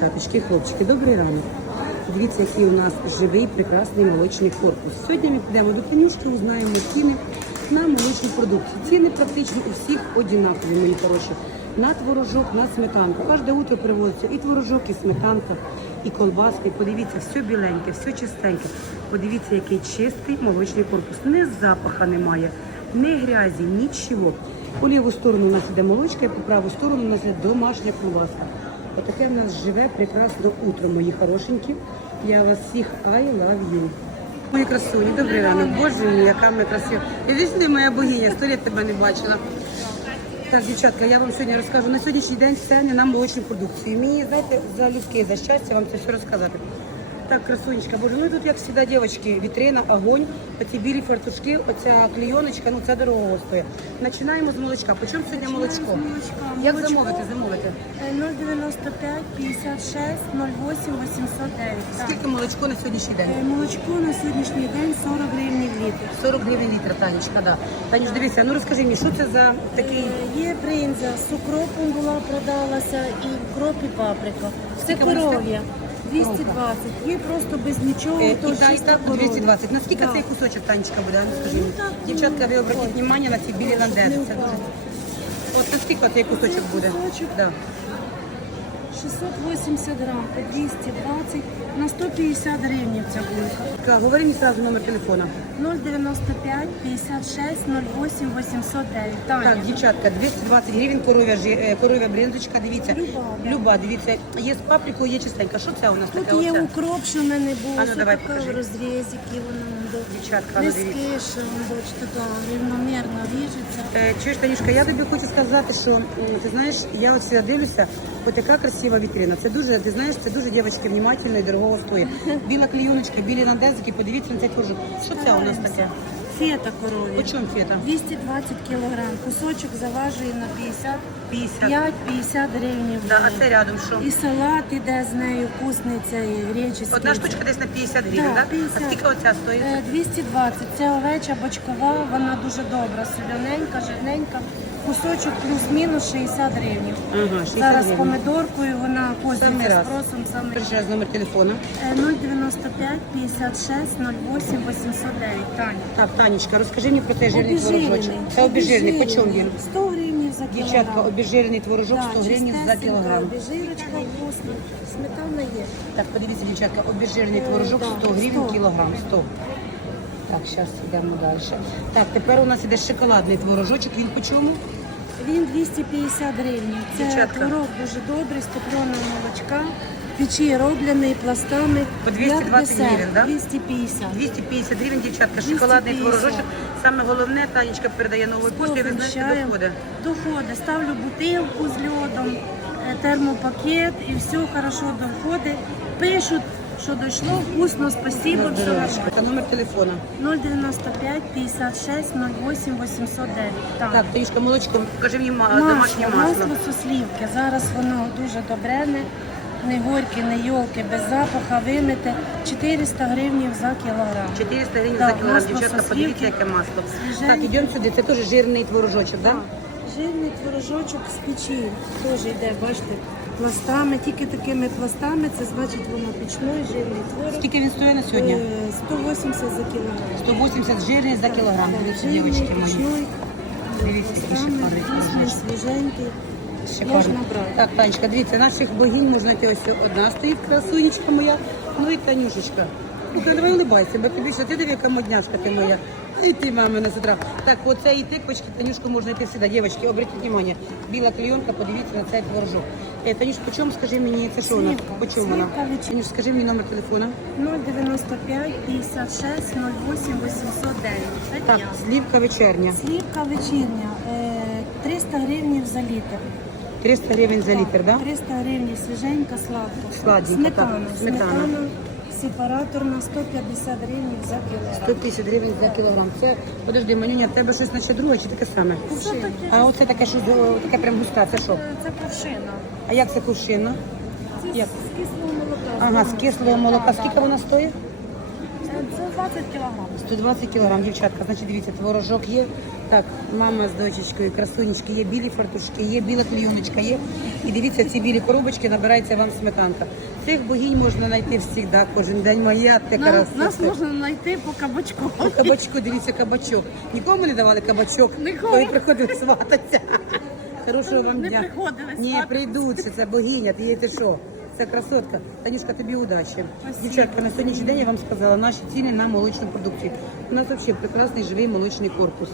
дівчаточки, хлопчики, добрий ранок. Дивіться, який у нас живий, прекрасний молочний корпус. Сьогодні ми підемо до конюшки, узнаємо ціни на молочну продукцію. Ціни практично у всіх однакові, мої хороші. На творожок, на сметанку. Кожне утро привозиться і творожок, і сметанка, і колбаска. І подивіться, все біленьке, все чистеньке. Подивіться, який чистий молочний корпус. Не запаха немає, не грязі, нічого. По ліву сторону у нас іде молочка, і по праву сторону у нас іде домашня колбаска. Отаке в нас живе прекрасно утро, мої хорошенькі. Я вас всіх I love you. Мої красуні, добрий ранок. Боже мій, яка ми красива. Сюди, моя богиня, сто літ тебе не бачила. Так, дівчатка, я вам сьогодні розкажу на сьогоднішній день ціни на молочні продукції. Мені, знаєте, за людське, за щастя вам це все розказати. Так, красунечка, боже, ну тут, як завжди, дівчатки, вітрина, огонь, оці білі фартушки, оця клейоночка, ну це дорого стоїть. Починаємо з молочка. По чому сьогодні молочко? з молочка. Як Молочко. замовити? Замовити. Е, 095 56 08 809. Так. Скільки молочко на сьогоднішній день? Е, Молочко на сьогоднішній день 40 гривень в літр. 40 гривень літр, Танечка, да. Танюш, дивися, ну розкажи мені, що це за такий... Е, Є бринза з укропом була, продалася, і укроп, і паприка. Все Скільки коров'я. 220. Є просто без нічого, Е, то і та, так 220. Наскільки Да. цей кусочок, Танечка, буде? А ну, скажи мені. Ну, так, Дівчатка, ви ну, обратіть увагу на ці білі ландези. Не Це дуже... От наскільки цей кусочок буде? Кусочок? Да. 680 грам по 220 на 150 гривень ця булка. Говори мені сразу номер телефона. 095 56 08 809. Таня. Так, дівчатка, 220 гривень коров'я, жи- е, коров'я бринзочка, дивіться. Люба. Люба, дивіться, є з паприкою, є чистенька. Що це у нас таке? Тут є Оце? укроп, що в мене було, А ну, давай, покажи. в розрізі, які до Дівчатка. Бачите, то рівномірно ріжеться. Е, Чуєш, Танюшка, я тобі хочу сказати, що ти знаєш, я от сюди дивлюся, от така красива вітрина. Це дуже, ти знаєш, це дуже дівчатки внимательно і дорого стоїть. Біла кліюночка, білі нандезики, подивіться на цей кожух. Що це у нас таке? Фета корові. чому фета? 220 кілограм. Кусочок заважує на 50, 50. 5-50 гривень. Да, а це рядом що? І салат іде з нею, вкусний цей греческий. Одна штучка десь на 50 гривень, Да, 50. А скільки оця стоїть? Е, 220. Це овеча бочкова, вона дуже добра, соляненька, жирненька. Кусочок плюс-мінус 60 гривень. Ага, 60 Зараз гривень. помидоркою вона Самий раз. спросом саме. Перший раз номер телефона. Е, 095 56 08 809. Таня. Так, Танечка, розкажи мені про цей жирний творожочок. Це обіжирений, по чому він? 100 гривень за кілограм. Дівчатка, обіжирений творожок Да, 100 гривень за кілограм. Обіжирочка. Сметана є. Так, подивіться, дівчатка, обіжирений Е, творожок 100 гривень кілограм. 100. Так, зараз йдемо далі. Так, тепер у нас іде шоколадний творожочок. Він по чому? Він 250 гривень. Це Дівчатка. творог дуже добрий, з топленого молочка. Печі роблений пластами. По 220 Як гривень, да? 250. 250 гривень, дівчатка, шоколадний 250. творожочок. Саме головне, Танечка передає новою поштою, ви знаєте, Чаєм. доходить. Доходить. Ставлю бутилку з льодом, е, термопакет і все хорошо доходить. Пишуть, що дійшло вкусно, спасибо. все. Це номер телефона. 095 56 08 809. Так. Так, Танюшка, молочко, покажи мені ма- Масло, домашнє масло. масло сослівки. Зараз воно дуже добрене, не горьке, не йолке, без запаха, вимите. 400 гривень за кілограм. 400 гривень Так, за кілограм, масло дівчатка, со подивіться, яке масло. Свіженьке. Так, йдемо сюди, це теж жирний творожочок, так? Жирний творожочок з печі теж йде, бачите, пластами, тільки такими пластами, це значить воно пічний, жирний творог. Скільки він стоїть на сьогодні? Е, 180 за кілограм. 180 жирний за кілограм. Дивіться, Жирний, дівчатки мої. пічний, Дивіться, який пластами, творожочок. свіженький. Шикарно. Так, Танечка, дивіться, наших богинь можна йти ось одна стоїть, красунечка моя, ну і Танюшечка. Ну, ти давай улибайся, бо тобі що ти диви, яка модняшка ти моя. І ти, мама, з утра. Так, оце і тиквочки, Танюшку можна йти сюди. Дівчатки, обратіть увагу. Біла клейонка, подивіться на цей творожок. Е, Танюш, по чому, скажи мені, це що вона? Сливка. По чому вона? Сливка вечірня. Танюш, скажи мені номер телефона. 095 56 08 809. Це Так, я. слівка вечерня. Слівка вечірня. е, 300 гривень за літр. 300 гривень за літр? Да? 300 гривень свіженька, сладка. Сладенька, Сметана. так, сметана. Сметана сепараторна 150 гривень за кілограм. 150 гривень за кілограм. Це, подожди, Манюня, в тебе щось наче друге чи таке саме? Це таке, А оце таке, що о, таке прям густа, це що? це кувшина. А як це кувшина? Це Як? з кислого молока. Ага, з кислого молока. Скільки вона стоїть? Це Це 20 кілограм. 120 кілограм, дівчатка. Значить, дивіться, творожок є. Так, мама з дочечкою, красунечки, є білі фартушки, є біла клійоночка, є. І дивіться, ці білі коробочки набирається вам сметанка. Цих богинь можна знайти завжди, кожен день. Моя ти Нас, красота. нас можна знайти по кабачку. По кабачку, дивіться, кабачок. Нікому не давали кабачок, Нікому. коли приходили свататися. Хорошого вам Не дня. приходили Ні, свататися. прийдуть, це богиня, ти є ти що? Це красотка. Танюшка, тобі удачі. Спасибо. Дівчатка, на сьогоднішній день я вам сказала наші ціни на молочну продукцію. У нас взагалі прекрасний живий молочний корпус.